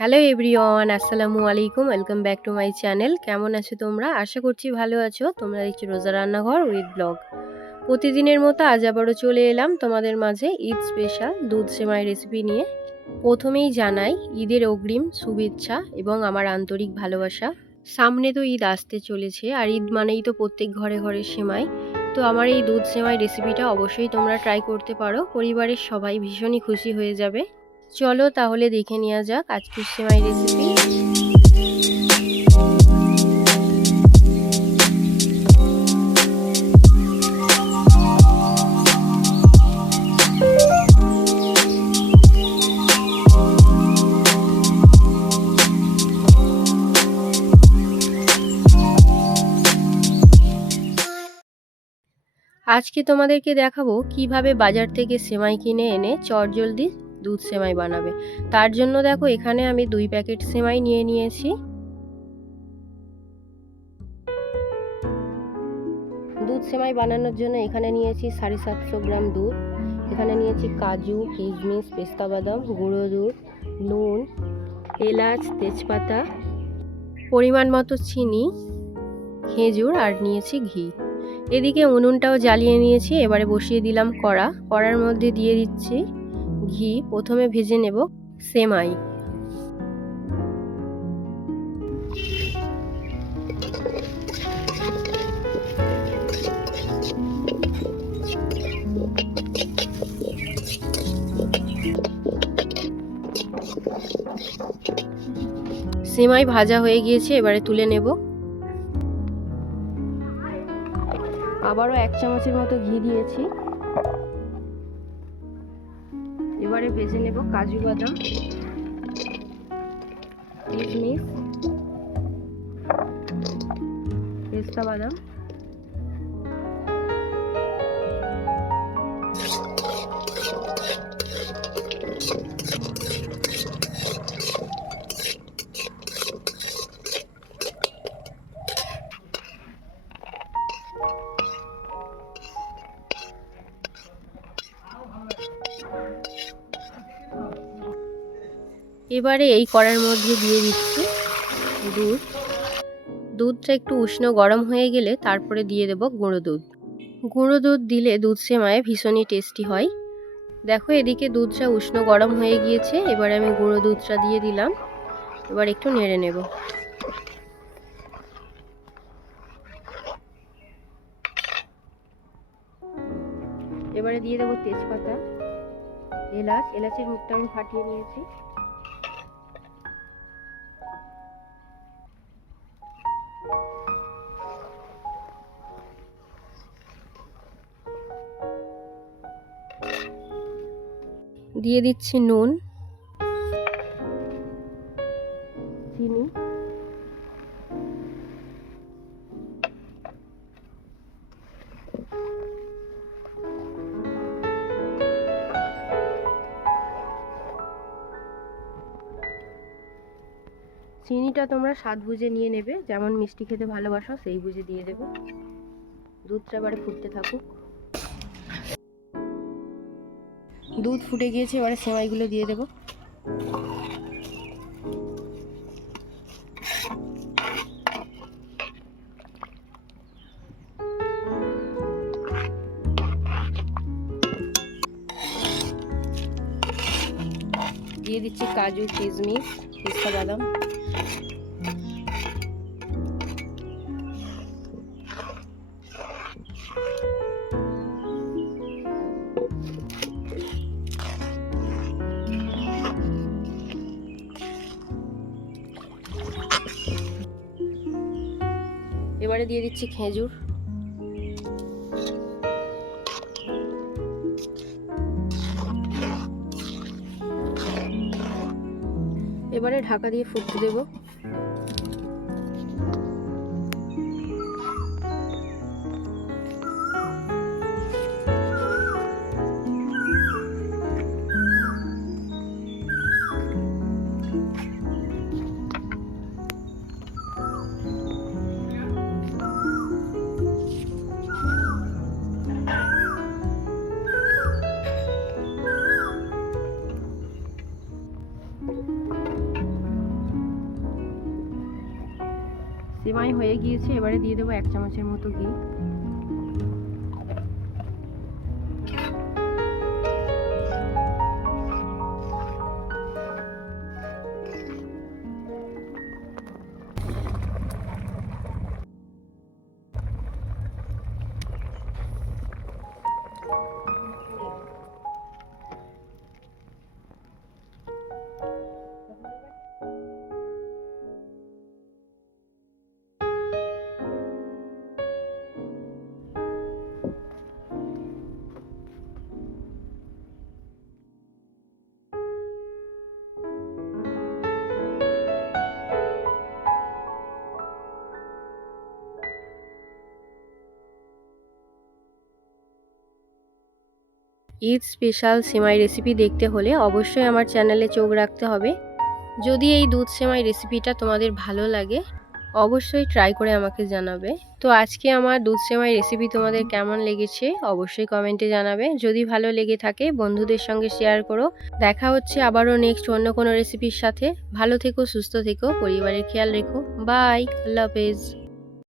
Hello everyone, আসসালামু আলাইকুম, welcome back to my channel. কেমন আছো তোমরা? আশা করছি ভালো আছো। তোমরা দেখছ রোজা রান্নাঘর উইথ ব্লগ। প্রতিদিনের মতো আজ আবারও চলে এলাম তোমাদের মাঝে ঈদ স্পেশাল দুধ সেমাই রেসিপি নিয়ে। প্রথমেই জানাই ঈদের অগ্রিম শুভেচ্ছা এবং আমার আন্তরিক ভালোবাসা। সামনে তো ঈদ আসতে চলেছে, আর ঈদ মানেই তো প্রত্যেক ঘরে ঘরে সেমাই। তো আমার এই দুধ সেমাই রেসিপিটা অবশ্যই তোমরা ট্রাই করতে পারো। পরিবারের সবাই ভীষণই খুশি হয়ে যাবে। চলো তাহলে দেখে নেওয়া যাক আজকের সেমাই রেসিপি আজকে তোমাদেরকে দেখাবো কীভাবে বাজার থেকে সেমাই কিনে এনে চটজলদি দুধ সেমাই বানাবে। তার জন্য দেখো এখানে আমি দুই প্যাকেট সেমাই নিয়ে নিয়েছি। দুধ সেমাই বানানোর জন্য এখানে নিয়েছি সাড়ে সাতশো গ্রাম দুধ। এখানে নিয়েছি কাজু, কিশমিশ, পেস্তা বাদাম, গুঁড়ো দুধ, নুন, এলাচ, তেজপাতা, পরিমাণ মতো চিনি, খেজুর আর নিয়েছি ঘি। এদিকে উনুনটাও জ্বালিয়ে নিয়েছি, এবারে বসিয়ে দিলাম কড়া। কড়ার মধ্যে দিয়ে দিচ্ছি ঘি, প্রথমে ভেজে নেব সেমাই সেমাই ভাজা হয়ে গিয়েছে, এবারে তুলে নেব। আবারও এক চামচের মতো ঘি দিয়েছি। এবারে ভেজে নেব কাজু বাদাম কিশমিশ পেস্তা বাদাম। এবারে এই কড়ার মধ্যে দিয়ে দিচ্ছি দুধ। দুধটা একটু উষ্ণ গরম হয়ে গেলে তারপরে দিয়ে দেব গুঁড়ো দুধ। গুঁড়ো দুধ দিলে দুধ সেমায় ভীষণই টেস্টি হয়। দেখো এদিকে দুধটা উষ্ণ গরম হয়ে গিয়েছে, এবারে আমি গুঁড়ো দুধটা দিয়ে দিলাম। এবার একটু নেড়ে নেব। এবারে দিয়ে দেবো তেজপাতা। এলাচ, এলাচের মুখটা আমি ফাটিয়ে নিয়েছি। দিয়ে দিচ্ছি নুন। চিনি। চিনিটা তোমরা স্বাদ বুঝে নিয়ে নেবে। যেমন মিষ্টি খেতে ভালোবাসো, সেই বুঝে দিয়ে দেবে। দুধটা এবারে ফুটতে থাকুক। দুধ ফুটে গিয়েছে এবারে সেমাইগুলো দিয়ে দেব। দিয়ে দিচ্ছি কাজু কিশমিশ পিস্তা বাদাম। এবারে দিয়ে দিচ্ছি খেজুর। এবারে ঢাকা দিয়ে ফুটতে দেব। সেমাই হয়ে গিয়েছে এবারে দিয়ে দেবো এক চামচের মতো ঘি। ঈদ স্পেশাল সেমাই রেসিপি দেখতে হলে অবশ্যই আমার চ্যানেলে চোখ রাখতে হবে। যদি এই দুধ সেমাই রেসিপিটা তোমাদের ভালো লাগে, অবশ্যই ট্রাই করে আমাকে জানাবে। তো আজকে আমার দুধ সেমাই রেসিপি তোমাদের কেমন লেগেছে, অবশ্যই কমেন্টে জানাবে। যদি ভালো লেগে থাকে, বন্ধুদের সঙ্গে শেয়ার করো। দেখা হচ্ছে আবারও নেক্সট অন্য কোনো রেসিপির সাথে। ভালো থেকো, সুস্থ থেকো, পরিবারের খেয়াল রেখো। বাই আল্লাহ হাফেজ।